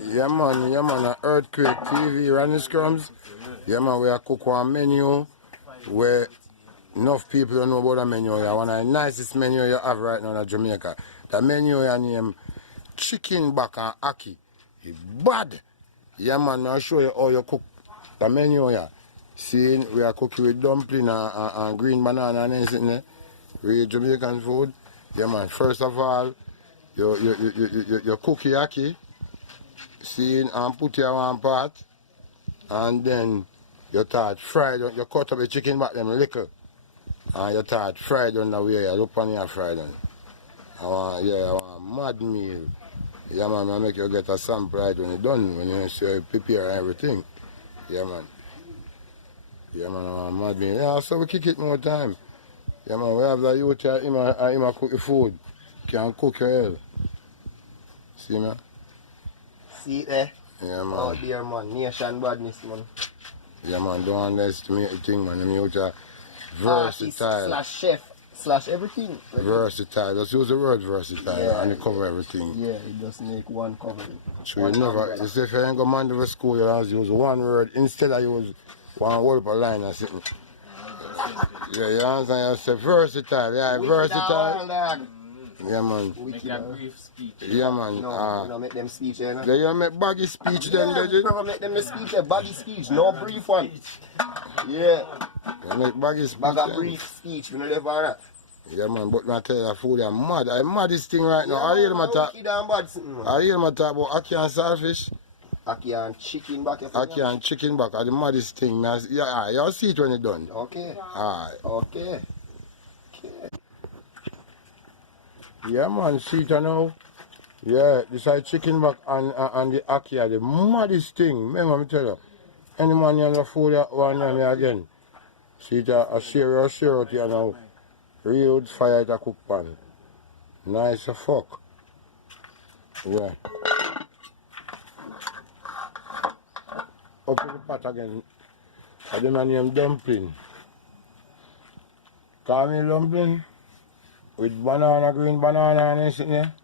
Yeah man, a Earthquake TV, Ronnie Skrumms. Yeah man, we are cook one menu where enough people don't know about the menu. Yeah, one of the nicest menu you have right now in Jamaica. The menu is named chicken back and ackee. It's bad. Yeah man, I'll show you how you cook the menu here. See, we are cooking with dumpling and green banana and anything there. We Jamaican food. Yeah man, first of all, you cook your ackee. See, and put your one part. And then you start fried, you cut up the chicken back them little. And you start fried on the way, you look on your fried on. I want mad meal. Yeah man, I make you get a sample right when you're done, when you prepare everything. Yeah man. Yeah man, I want mad meal. Yeah, so we kick it more time. Yeah man, we have the youth here, him cook the food. Can cook your hell. See man? See there? Yeah man. Oh dear man, nation badness man. Yeah man, don't underestimate the thing man. I'm out here versatile. Slash chef, slash everything. Versatile. Just use the word versatile and it cover everything. Yeah, it just make one covering. So you never, you say if you ain't go man to school, you have to use one word instead of use one word per line or something. Yeah, you understand? You say versatile. Yeah, versatile. Yeah, man. Make a brief speech. Yeah, man. No, no make them speech, you know? You make baggy speech then, you never make them the speech, baggy speech, no brief one. Yeah. You make baggy speech. Bag a brief speech, we don't live on that. Yeah, man, but I tell you, the food is mad. I'm mad this thing right now. I hear them talk. I hear them talk about ackee and saltfish. Ackee and chicken back. Ackee and chicken back are the maddest thing. Man. Yeah, you'll see it when it's done. Okay. Alright. Okay. Yeah, man, see it now. Yeah, this is chicken back and the ackee are the maddest thing. Remember me tell you. Any man you the food one me again. See it a serious out here now. Real wood fire at a cook pan. Nice as fuck. Yeah. Up in the pot again. I do my name dumpling. Call me dumpling. With banana, green banana and anything there.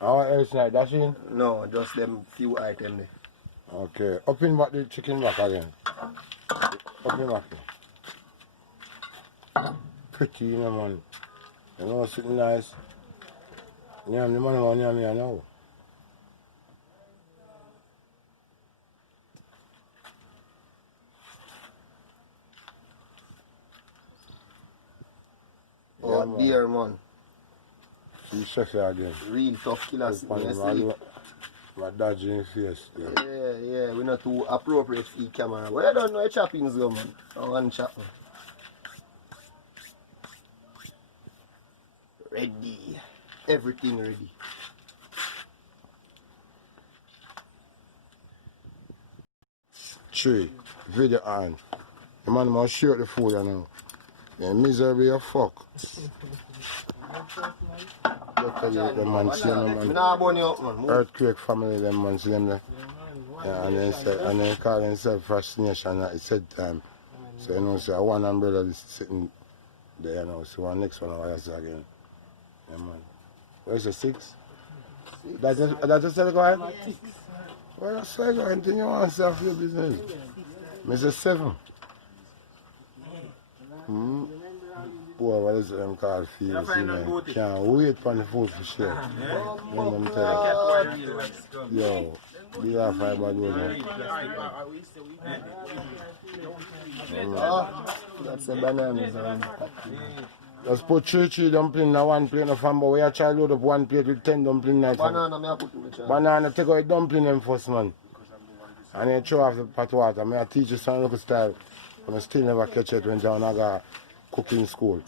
And what else like that's in? No, just them few items there. Okay. Up in back the chicken back again. Up in back. Pretty, you know, man. You know, sitting nice. Yeah, the money on me now. Oh, yeah, dear man. See, chef again. Real tough killer sitting there. My dodgy in face. Yeah, we're not too appropriate for the camera. But I don't know the choppings go, man. I want chop, man. Ready. Everything ready. Tree, video on. The man must share the food now. Yeah, miserable as fuck. Look at you, the man see them man. Earthquake family, them man see them there. Yeah, and then call himself fascination at the said time. So you know, so one umbrella is sitting there now. So one next one I see again. Yeah man. Where's the 6? That's just the going? Well, that's the going thing you want to say for your business. Mr. 7. Boy, what is them called feels, you know. Can't wait for the food for sure. Let me tell you. Yo, be that fiber door now. That's a banana. Let's put 3 dumplings in one plate of fan, but we are trying to load up one plate with 10 dumplings. Banana, I put in the child. Banana, take out the dumpling them first, man. And then throw off the pot water. I teach you some local style. But I still never catch it when down I got cooking school.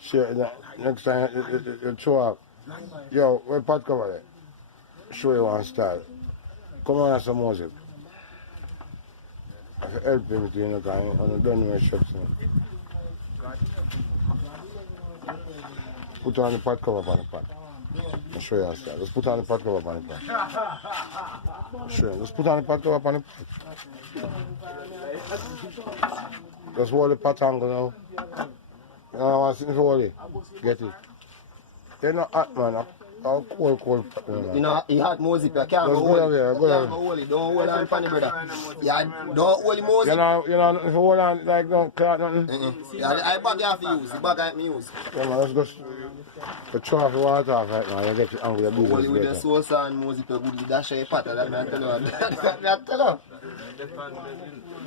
Sure, next time you throw up. Yo, where pot cover there? Show you one style. Come on and some music. I can help him with you, because I don't know shops now. Put on the pot cover on the pot. I'll show you a style. Let's put on the pot cover on the pot. Sure, let's put on the pot cover on the pot. Just hold the pot angle now. You know, I want to sit for it. Get it. You're not hot, man. How cold. You know, he had Mosey, I can't go hold it. Don't hold it. Don't hold on, funny brother. Yeah, don't hold Mosey. You know, nothing for hold on, like, don't clock nothing. Yeah, I bag you have to use. The bag I have to use. Yeah, man, let's go. The trough the water off right now, you get it angry, Hold it with the sauce and Mosey, good with that show pot. That I tell you. That tell you.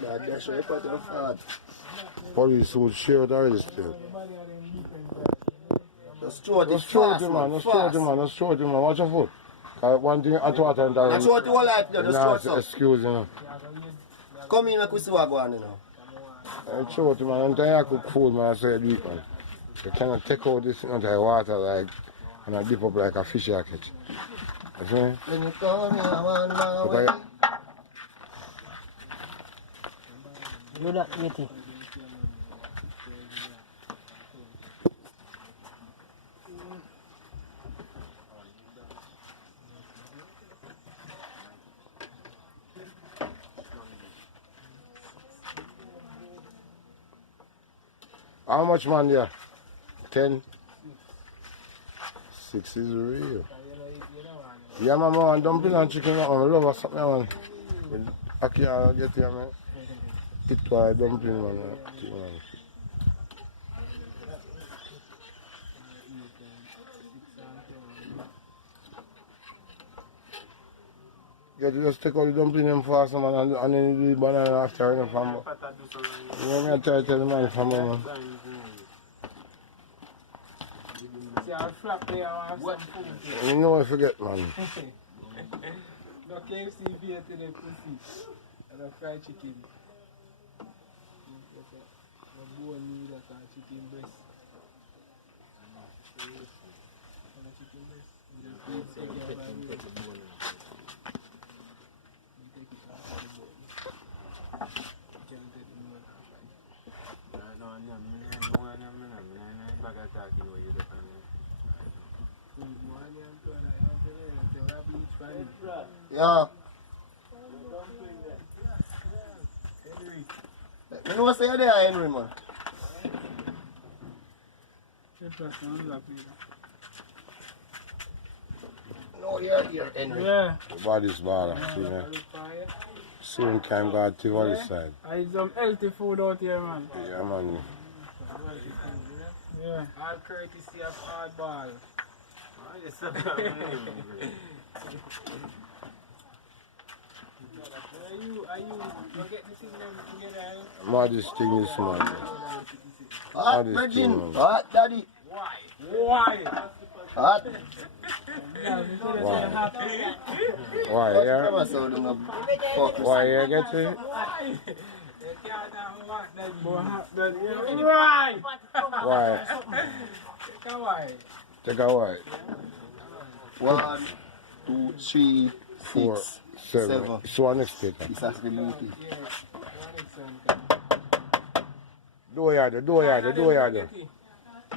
That show pot of fat. Police would share it already still. Just throw it Just fast, throw it, man. Watch your foot. One thing, hot water and Just throw it all life, just throw it some. Excuse me. Come in and we see what go on, you know. Throw it, man. Until I cook food, man, I say do it, man. You cannot take out this into the water like, and I dip up like a fish I catch. You see me? When you come here, man, my way. Do that, Yeti. How much, man, there? 10? 6 is real. Yeah, man, man, dumpling and chicken, man. I love something, man. I can't get here, man. Eat my dumpling, man. You just take out the dumpling and fast, man, and then you do the banana after, you know, fam. You know me, I try to tell the man, fam, man. See, I'll flap there, I'll have some food. You know I forget, man. No KFC beer to the pussy. And a fried chicken. A bone meat that and chicken breast. And a chicken breast. And just take it out by the bone. Yeah. You know what say there, Henry, man? No, you're here, Henry. Yeah. The body's bad, see me. Same time God to all this side. I eat some healthy food out here, man. Yeah, man. Yeah. All courtesy of hardball. Are you get the thing together? This thing is small. Hot, this Virgin. thing, man. Hot, Daddy. Why? Hot. Why, yeah? Come on, so don't go fuck us. Why, you get it? Why? Why? Take a white. Take a white. 1, 2, 3, 4, 6, 7. 7. So one next paper. This has to be moved. Do yard.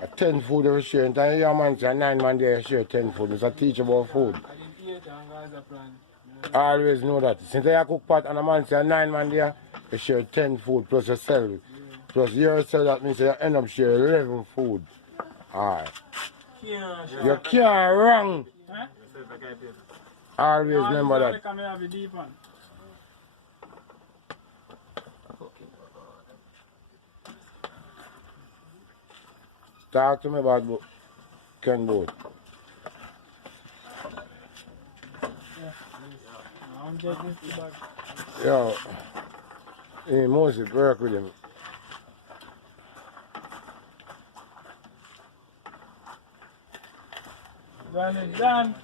A 10 food every share. And then your man say 9 man there share 10 food. It's a teach about food. I always know that. Since I cook pot and a man say 9 man there, you share 10 food plus you sell it. Plus you sell that means you end up share 11 food. Alright. You can't wrong. Always remember that. Talk to me about Ken Boat. Yo, hey, Moses, work with him. Done.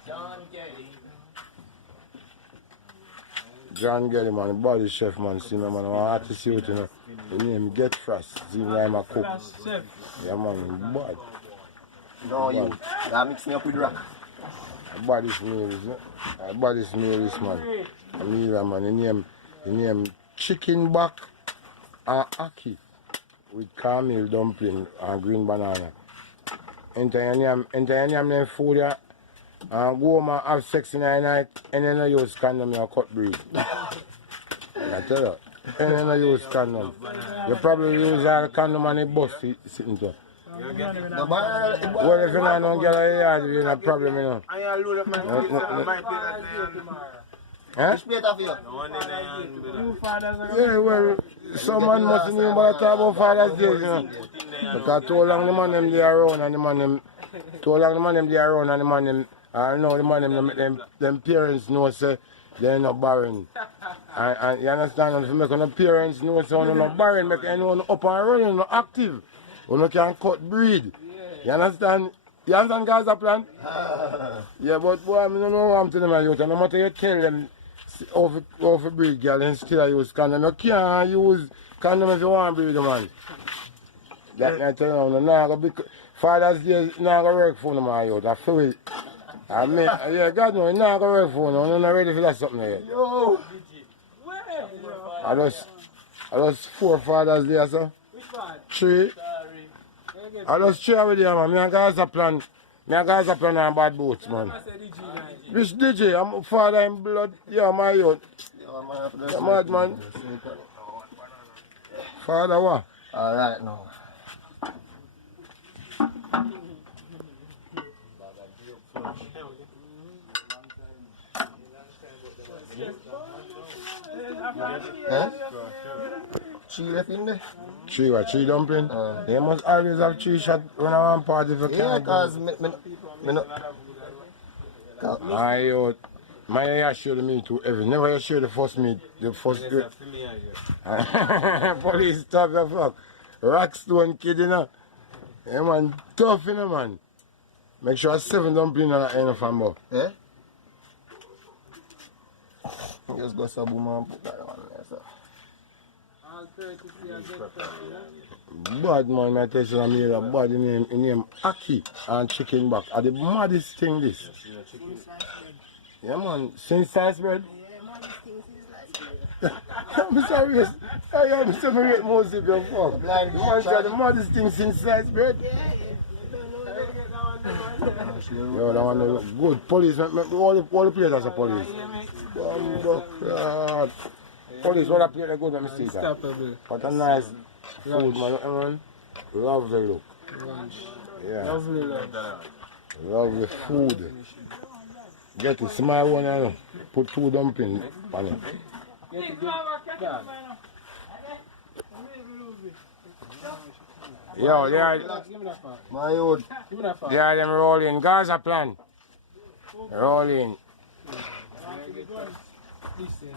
John Gelly, man, the body chef, man, see me, man, I have to see what you know. The name Get Frost, see me, I'm a cook. Chef. Yeah, man, bad. No, you. That mix me up with rock. Body's meal, body's meal is, man. I mean, man, the name Chicken Back and Aki with caramel dumpling and green banana. Enter your name food, yeah. And go home and have sex in the night, and then I use condom and cut breed. I tell you, and then I use condom. You probably use all condom and a bus sitting there. The bar, Well, if you're not no girl in the yard, you're not a problem, you know. I load up my plate. Huh? which plate of you? You fathers are Yeah, well, some man must know about talk about Father's Day, you know. Because too long the man them they around and the man them, too long the man them they around and the man them, I know the man them parents know say they're not barren. And you understand, and if you make the parents know say you're not barren, make anyone up and running, not active. You can cut breed. You understand? You understand Gaza plan? Yeah, but boy, I don't know what I'm telling my youth. And no matter you tell them how to breed, girl, and still use condom. You can't use condom if you want to breed, man. That I tell you, now Father's Day not going to work for my youth. I feel it. I mean, yeah, God knows, it's not going to work for you. I'm not ready for that something yet. Yo! I just 4 Father's Day, sir. Which one? 3. I just share with you, man. Me and guys a plan. Me and guys a plan on bad boats, man. I said DJ. Which DJ? I'm father in blood. Yeah, my youth. You're mad, man. Father what? Alright now. Huh? 3 left in there? 3 what? 3 dumpling? They must always have 3 shots when I want party for Yeah, cause me no. My youth. My hair showed me to every. Never show the first meat. The first. Police talk the fuck. Rockstone kid, you know. Yeah, man, tough, you know, man. Make sure 7 dumpling on the end of ammo. Eh? Just go some boom and put that on there, so. All 33 are good. Bad man, my tell you, I'm here, a bad name Aki and chicken back. Are the maddest thing this. Yeah, man, since sliced bread. I'm serious. I'm separate most of your fuck. Man, said the maddest thing since sliced bread. Yo, that one look good. Police, all the players are police. Police, all the players are good, let me see that. Unstoppable. What a nice food, man. Lovely look. Yeah. Lovely love. Lovely food. Get a small one and put 2 dumplings on it. Yo, My old. they are them rolling. Gaza plan. Rolling. Listen.